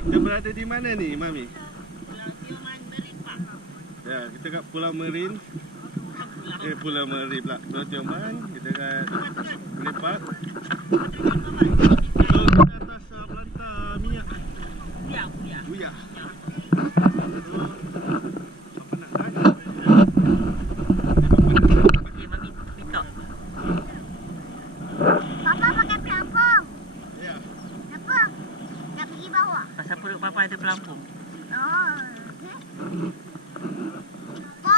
Kita berada di mana ni, Mami? Pulau Tioman Marine Park. Ya, kita kat Pulau Marine. Pulau Marine pula. Pulau Tioman. Kita kat Marine Park. So, kita atas pelantar minyak. Buya. Apa nak kan? Okey, Mami TikTok. Papa pakai pelampung. Ya. Kenapa? Nak pergi bawah. Pasal perut Papa ada pelampung. Oh. Wow.